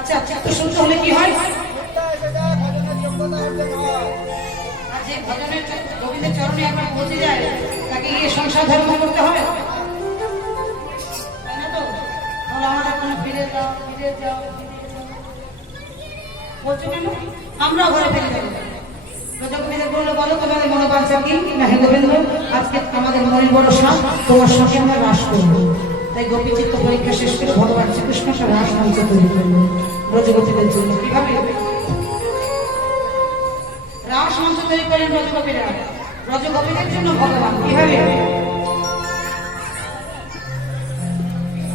আচ্ছা চিত্ত শুদ্ধ হলে কি হয়? আর যে ভজনের গোবিন্দের চরণে একবার পৌঁছে যায় তাকে গিয়ে সংসার ধর্ম করতে হবে, তাই না? তো আমাদের কোনো ফিরে যাও ফিরে যাও বলছো কেন? আমরাও ঘরে ফিরে যাবো। গোবিন্দের বললো বলো তোমাদের মনোবাঞ্ছা কি? না হে গোবিন্দ, আজকে আমাদের মনের বড় সাপ, তোমার সাথে আমরা রাস করবো। তাই গোপী চিত্ত পরীক্ষা শেষ করে ভগবান শ্রীকৃষ্ণ রাস মঞ্চ তৈরি করলো ব্রজগোপীদের জন্য। কিভাবে রাস মঞ্চ তৈরি করেন ব্রজগোপীরা? ব্রজগোপীদের জন্য ভগবান কিভাবে?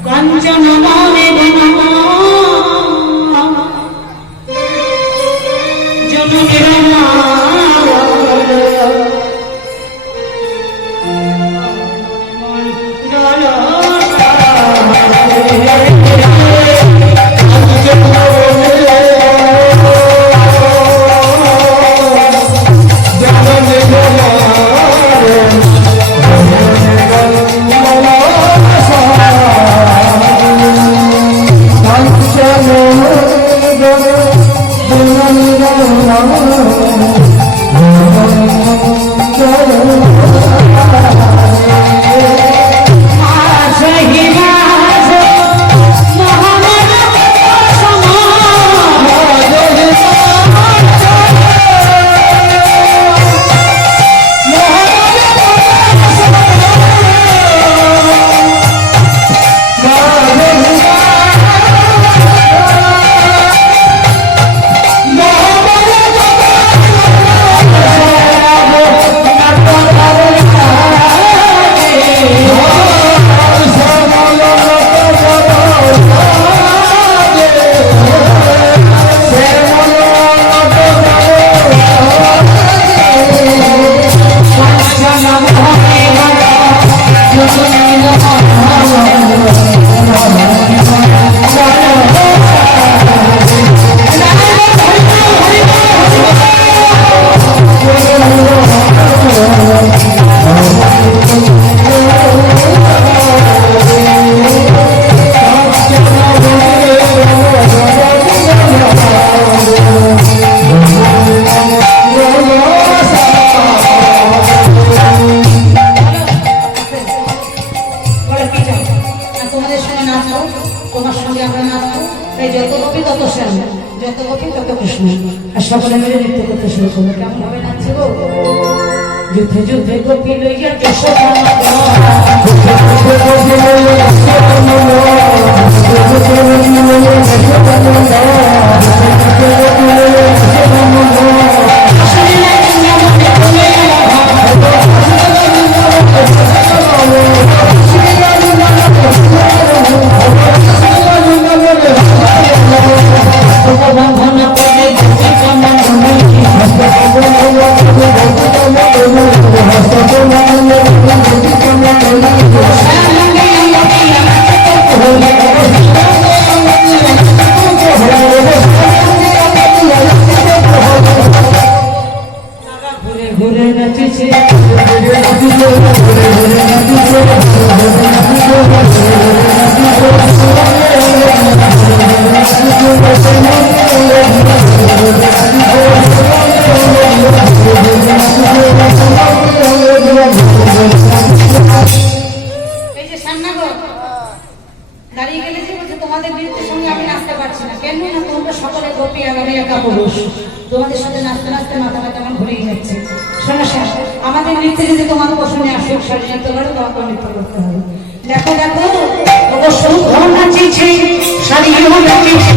কাঞ্চন মনে যুদ্ধে যুদ্ধে গোপী লইয়া দাঁড়িয়ে গেলে যে বলছে তোমাদের নৃত্যের সঙ্গে আমি নাচতে পারছি না। কেন না? তোমরা সকলে গোপী আর আমি একা পুরুষ, তোমাদের সাথে নাচতে নাচতে মাথাটা কেমন ঘুরিয়ে যাচ্ছে। শোনো শেষ, আমাদের নৃত্যে যদি তোমার পছন্দে আসুক শাড়ি নিতে পারো, তোমাকে নৃত্য করতে হবে। দেখো দেখো নাচিছে শাড়িও নাচিছে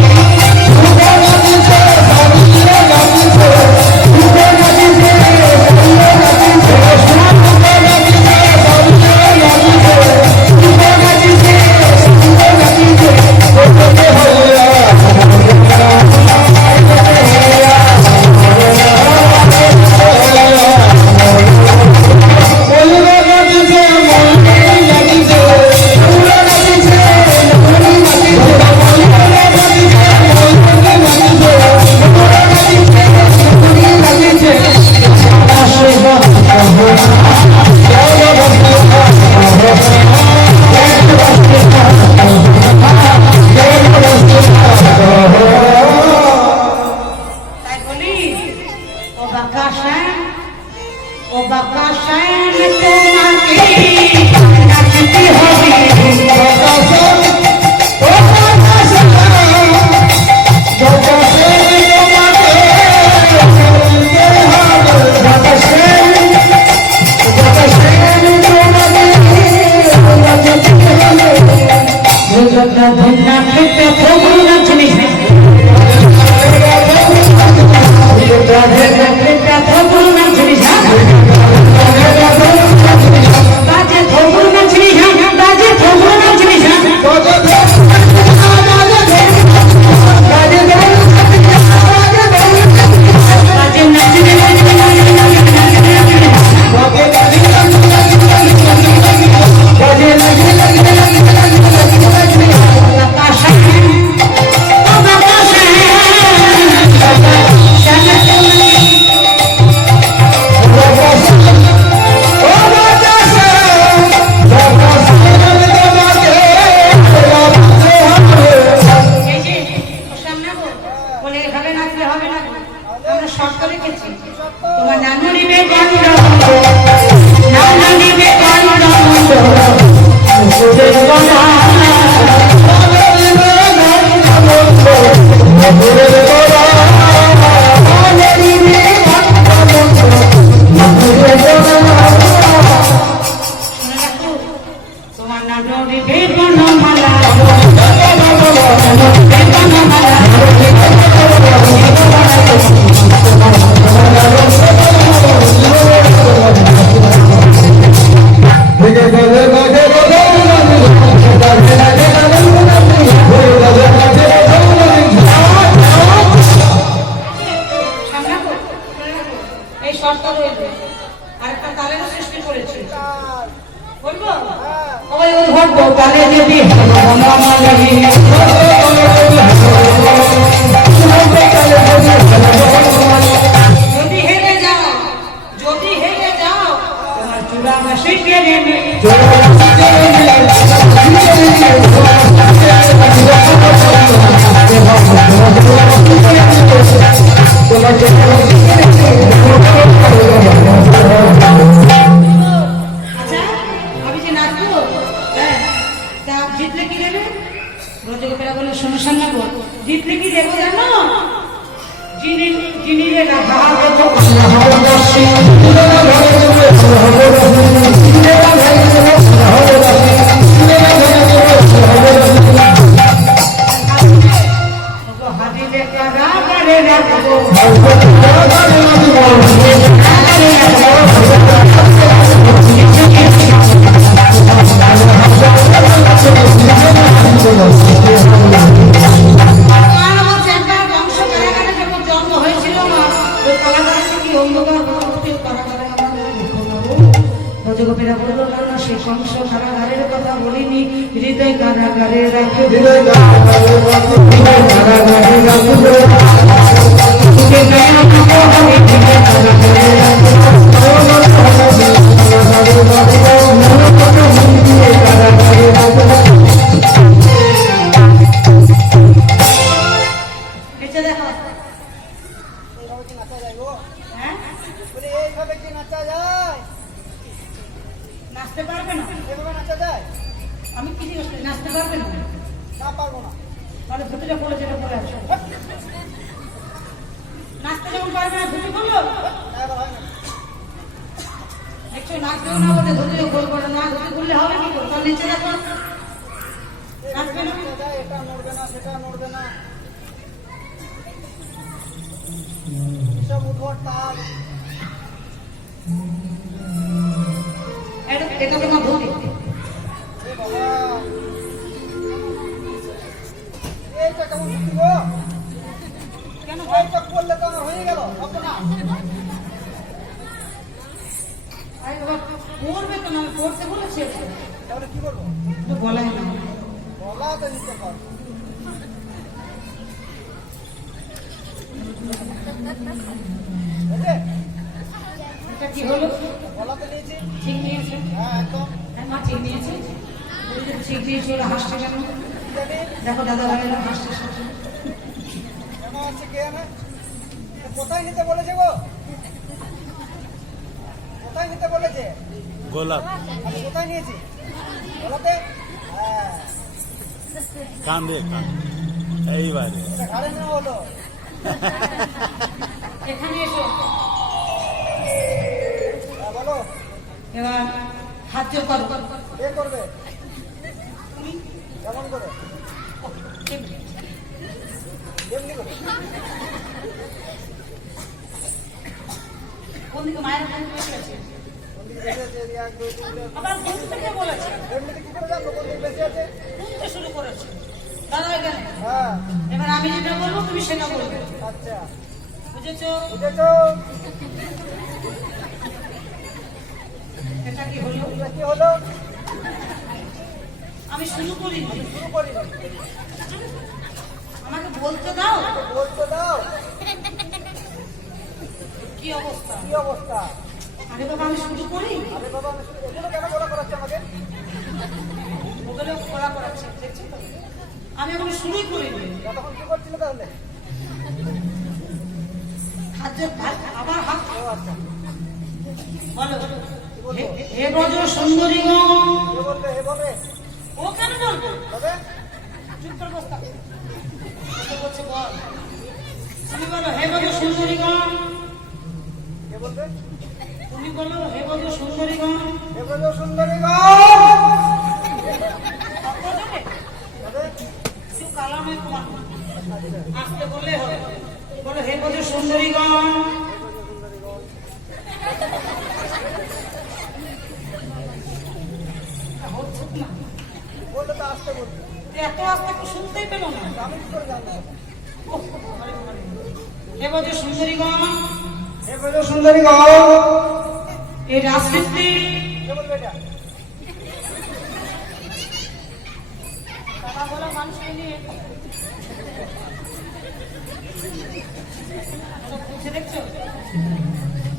বলে এভাবে নাচলে হবে না, আমরা শর্ত রেখেছি। তোমার নানু নিবে গন্ড, নানু নিবে গন্ড, তোমার নানু নিবে বনমালা, এই শর্ত রয়েছে। আরেকটা তালেরও সৃষ্টি করেছে, বলবো ওই উদ্ভব তালে যদি যদি হেরে যাও, যদি হেরে যাও তোমার চূড়া মাসে কেড়ে নেবে। আচ্ছা আমি যে নাচবো, হ্যাঁ তা জিতলে কি দেবে? রজগোপেরা বলে শুনছেন না গো, জিতলে কি দেবো জানো? যিনি যিনি রে রাধা হাজিরে কারাগারে রাখবো, রজগোপেরা বলল না না সে কংস কারাগারের কথা বলিনি, হৃদয় কারাগারে রাখে, হৃদয় কারাগারে নিচে দেখো। হ্যাঁ এইভাবে কি নাচা যায়? নাচতে পারবে না? এভাবে নাচা যায়? আমি কি জিজ্ঞেস করি, নাচতে পারবে না? না, পারবো না। তাহলে ধুতিটা পরে যেটা পরে আসো। নাচতে যখন পারবে না ধুতি খুললো, এবার হয় না। দেখছো নাচতেও না বলে ধুতিও খুলবো না, ধুতি খুললে হবে কি করে? তাহলে নিচে দেখো, নাচবে না। নাচা যায়, এটা নড়বে না, সেটা নড়বে না। সব উদ্ভট তাল। এটা তোমার ধুতি। এ বাবা, এইটা কেমন ধুতি গো? কেন এইটা পরলে তো আমার হয়ে গেল, হবে না। পড়বে তো না, পড়তে বলেছে, তাহলে কি করবো? তো বলাই না। গলাতে দিতে পারবো। বুঝলে? এটা কি হলো? গলাতে নিয়েছি। ঠিক নিয়েছে? হ্যাঁ, একদম। হ্যাঁ মা ঠিক নিয়েছে। ঠিক দিয়েছে, ওরা হাসছে কেন? কি জানি? দেখো দাদা ভাইয়েরা হাসছে সাথে। কেন আছে কে জানে? কোথায় নিতে বলেছে গো? কোথায় নিতে বলেছে? গোলাপ আমি কোথায় নিয়েছি? গলাতে? হ্যাঁ, কান্দে কান্দে এইবারে এটা ঘাড়ে নেওয়া হলো। এখানে এসো, হ্যাঁ, বলো। এবার হাত জোর করো। কে করবে? কেমন করে? এমনি করে? কোন দিকে মায়ের ওখানে বসে আছে? কোন দিকে বেশি আছে? এই 1, 2, 3, 4। আবার কোন থেকে বলেছে? এমনিতে কি করে জানবো কোন দিকে বেশি আছে? কোনটা শুরু করেছে? দাদা এখানে। হ্যাঁ, এবার আমি যেটা বলবো তুমি সেটা বলবে, আচ্ছা। বুঝেছো? বুঝেছো? এটা কি হলো? এটা কি হলো? আমি শুরু করি, শুরু করি। আমাকে বলতে দাও বলতে দাও। কি অবস্থা। কি অবস্থা? আরে বাবা আমি শুরু করি, আরে বাবা, এগুলো কেন বলা করাচ্ছে আমাকে? ওগুলো করা করাচ্ছে, দেখছো তো? আমি এখন শুরুই করিনি। তখন কি করছিল তাহলে? আবার হাত ও আচ্ছা বলো কি বলবো হে ব্রজ সুন্দরীগণ কে বলবে হে বলবে ও কেন বলবে তবে চুপ করে বসতা বলছে বল তুমি বলো হে ব্রজ সুন্দরীগণ কে বলবে তুমি বলো হে ব্রজ সুন্দরীগণ হে বলবে সুন্দরী গো তবে কিছু কালামে তোমার আসতে বললে হবে বলো হে ব্রজ সুন্দরীগণ হচ্ছে না বললে তো আসতে বলবে এত আস্তে একটু শুনতেই পেল না আমি কি করে জানবো হে ব্রজ সুন্দরীগণ হে বলবে সুন্দরী গো এই রাজনীতি কে বলবে এটা কথা বলা মানুষকে নিয়ে বুঝে দেখছো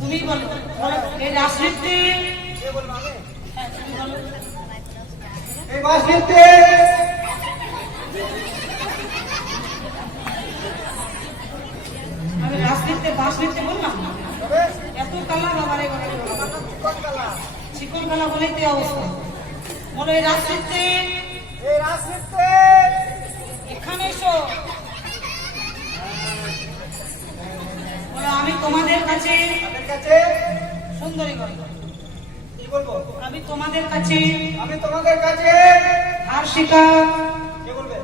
তুমি বলো বলো, এই রাজনীতি কে বলবে আমি হ্যাঁ তুমি বলো এই বাস নিতে আমি রাজনীতি বাস নিতে বললাম তবে এত কালা বাবারে কোন কালা চিকন কালা বলেই তো এই অবস্থা বলো এই রাজনীতি এই রাজনীতি এখানে এসো বলো আমি তোমাদের কাছে তাদের কাছে সুন্দরী গণ কি বলবো আমি তোমাদের কাছে আমি তোমাদের কাছে হার শিকার কে বলবে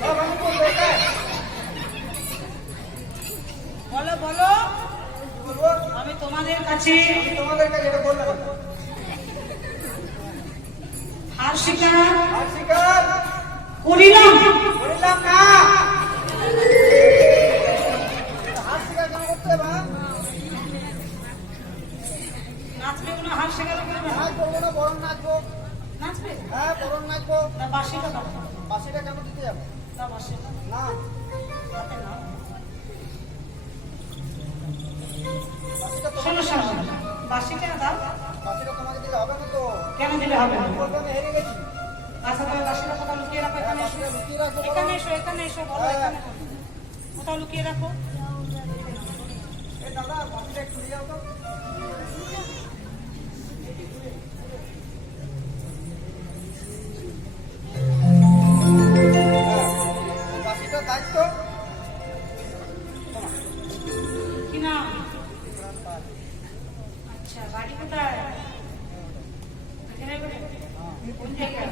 সব আমি বলবো এটা বলো বলো কি বলবো আমি তোমাদের কাছে আমি তোমাদের কাছে এটা বললাম না। হার শিকার আর শিকার করিলাম বললাম না হাত শিকার কেন করতে হবে হ্যাঁ? নাচবে কোনো হার শিকার করবে না নাচ করবো না বরং নাচবো নাচবে হ্যাঁ বরং নাচবো না বাসিটা কাটো বাসিটা কেন দিতে যাবো না বাসি না হাতে না বাসিটা তো শোনো শোনো বাসিটা দাও বাসিটা তোমাকে দিলে হবে না তো কেন দিলে হবে না বলবে আমি হেরে গেছি আচ্ছা তুমি বাসিটা কোথাও লুকিয়ে রাখো এখানে এসো বাসিটা লুকিয়ে রাখবো বলো। এখানে এসো বলো এখানে বলো। কোথাও লুকিয়ে রাখো এই দাদা বাসিটা একটু নিয়ে যাও তো বাসিটার দায়িত্ব কি না আচ্ছা বাড়ি কোথায় এখানে বলে? কোন জায়গায়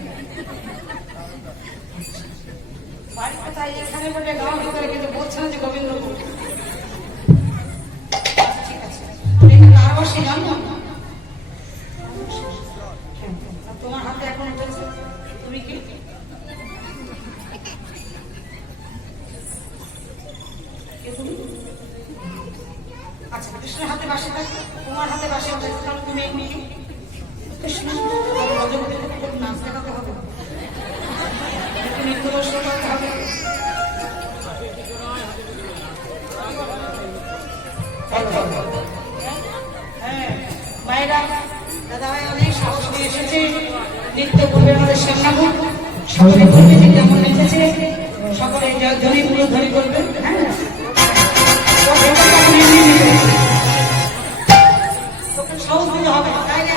বাড়ি কোথায় এখানে বলে গাঁও ভিতরে কিন্তু বলছে না যে গোবিন্দপুর আচ্ছা, ঠিক আছে এটা কার বাসি জানো হ্যাঁ, আর তোমার হাতে এখন উঠেছে তুমি কি কে তুমি? আচ্ছা কৃষ্ণের হাতে বাসি থাকে তোমার হাতে বাসি উঠেছে তাহলে তুমি এমনি কি? কৃষ্ণ আর রজনীতে খুব নাচ দেখাতে হবে একটু নৃত্য দর্শন করতে হবে হ্যাঁ ভাইরা দাদা ভাই অনেক সাহস নিয়ে এসেছে নৃত্য করবে আমাদের শ্যামনাপুর সকলে করবে যে কেমন নেচেছে সকলে ধনী পুরো ধনী করবে হ্যাঁ তোকে সাহস দিতে হবে তাই না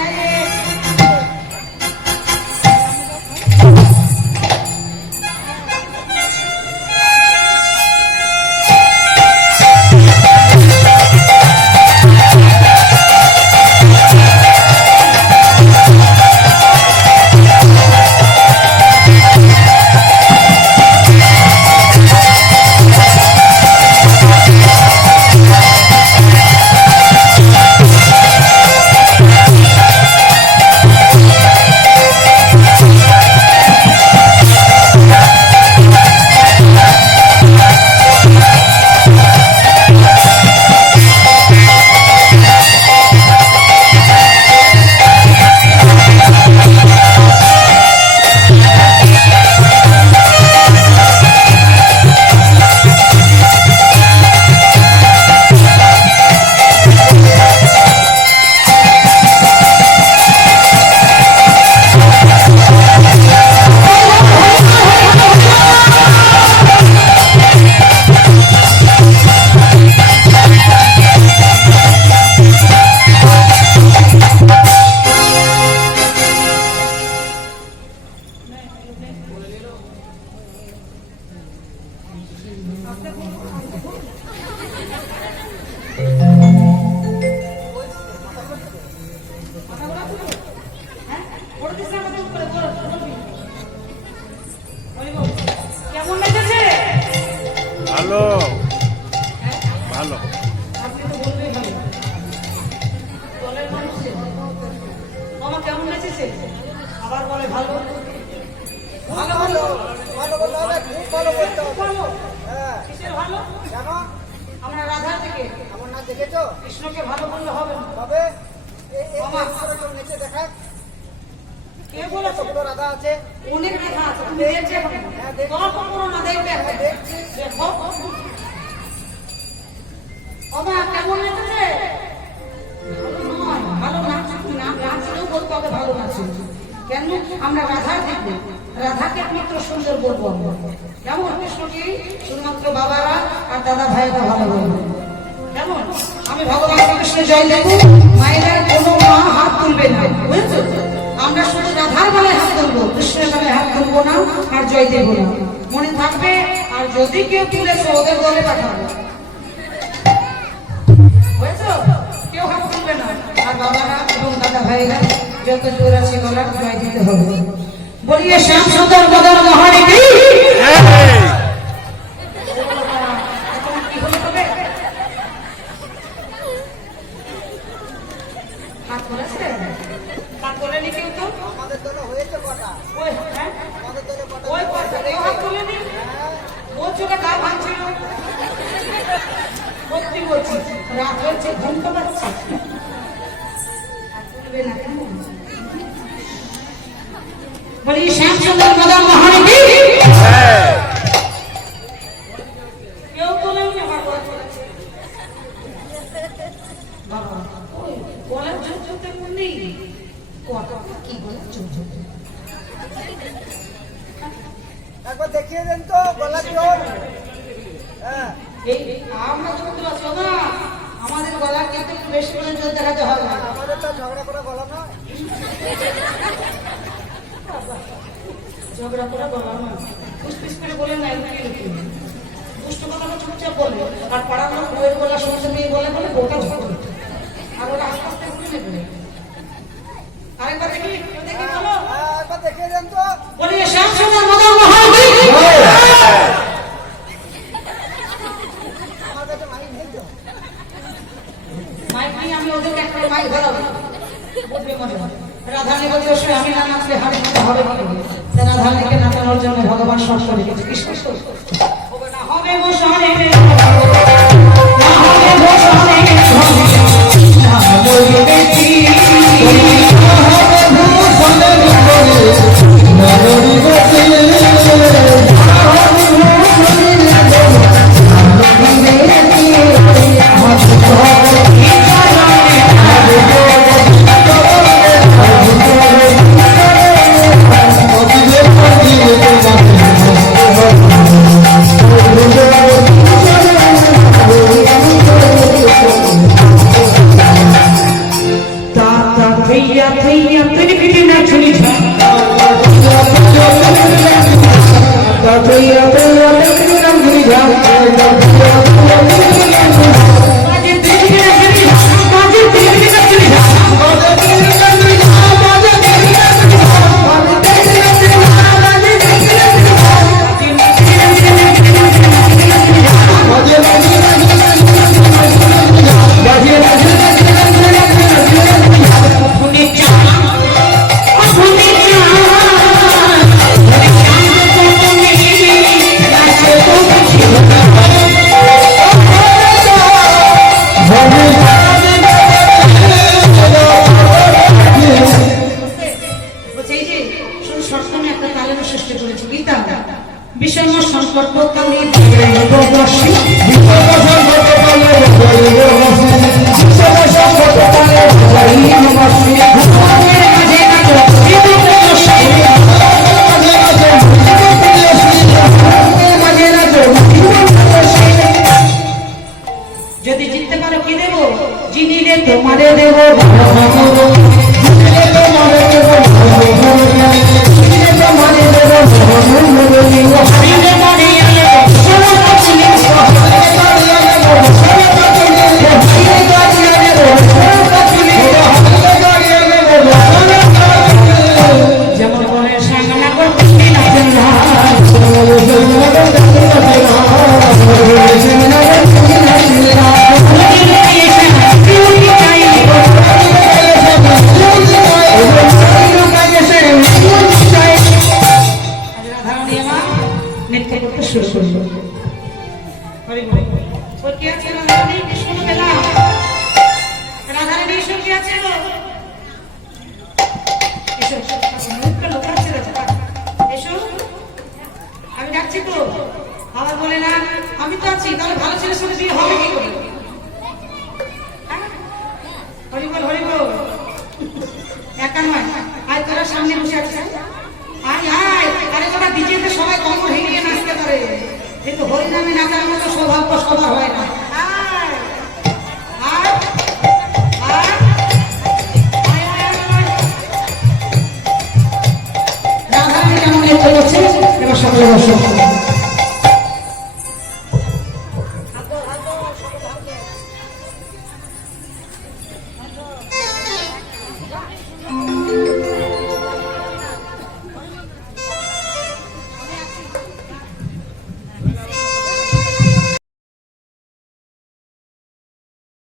কে? আমার নাচ দেখেছো? কৃষ্ণকে ভালো বললে হবে না। তবে এই মামা। কেউ নেচে দেখাক। কে বলেছে? কতগুলো রাধা আছে। অনেক দেখা আছে, তুমি দেখবে এখন। হ্যাঁ, দেখছি। তর্ক করো না, দেখবে এখন। দেখছি। দেখো। ওমা, কেমন নেচেছে? ভালো নয়, ভালো নাচ না, নাচলেও বলতে হবে ভালো নাচে। কেন? আমরা রাধা দেখবো, রাধাকে মাত্র সুন্দর বলবো আমরা। কেমন? কৃষ্ণকে শুধুমাত্র বাবারা আর দাদা ভাইরা ভালো বলবো। কেমন? আমি ভগবান কৃষ্ণ জয় দেব, মায়েরা কোনো মা হাত তুলবে না, বুঝেছো? আমরা শুধু রাধার বেলায় হাত তুলবো, কৃষ্ণের বেলায় হাত তুলবো না আর জয় দেব না, মনে থাকবে। আর যদি কেউ তুলেছে ওদের দলে পাঠাবো, বুঝেছো? কেউ হাত তুলবে না। আর বাবারা এবং দাদা ভাইরা যত জোর আছে গলার জয় দিতে হবে। বলিয়ে শ্যাম সুন্দর মদন মহারানী কি? এখন কি হলো তবে? হাত তুলেছে? হাত তোলেনি কেউ তো? আমাদের দলে হয়েছে কটা? ওই, হ্যাঁ? আমাদের দলে কটা? ওই কটা? কেউ হাত তোলেনি? ওর চোখে গা ভাঙছিল। সত্যি বলছি, রাত হচ্ছে, ঘুম তো পাচ্ছে। হাত তুলবে না কেন? বলি শ্যাম সুন্দর মদন মহারানী কি? কেউ তোলেনি, আমার গলা তোলেছে। বাবা, ওই গলার জোর জোর তেমন নেই। কথা কি বলে জোর জোর? একবার দেখিয়ে দেন তো গলা জোর। হ্যাঁ, এই আমরা জোর দিচ্ছ না, আমাদের গলা কিন্তু একটু বেশি করে জোর দেখাতে হবে। আমাদের তো ঝগড়া করা গলা নয়। ঝগড়া করে বলা না, ফুসফুস করে বলে না, লুকিয়ে লুকিয়ে দুষ্ট কথা চুপচাপ বলে। আর পাড়ার লোক বইয়ের গলা শুনতে নিয়ে বলে বলে বোটা ঝগড়া, আর ওরা আস্তে আস্তে ঘুরে নেবে। আরেকবার দেখি, দেখি বলো। হ্যাঁ, একবার দেখিয়ে দেন তো। বলি শ্যাম সুন্দর মদন মহারানী আমার কাছে মাইক নেই তো। মাইক নিয়ে আমি ওদেরকে একটা মাইক ধরাবো, বুঝবে মনে হয়। রাধারানী বলছে ওসব আমি না নাচলে হারে নাচতে হবে কি করে? তা রাধারানীকে নাচানোর জন্য ভগবান সরস্বতী রেখেছে। কি সরস্বতী? হবে না, হবে গো সরে, না হবে গো সরে, না বলবে কি? বিষম সংকট কালে যদি জিততে পারো কি দেবো? জিনিলে তোমারে দেবো, যেমন মনে সামনা করতে ওর কি আছে রাধারানী কৃষ্ণ পেলাম রাধারানী এসব কি আছে গো এসো মুখটা লোকাচ্ছে রাজা এসো আমি ডাকছি তো আবার বলে না আমি তো আছি তাহলে ভালো ছেলের সঙ্গে বিয়ে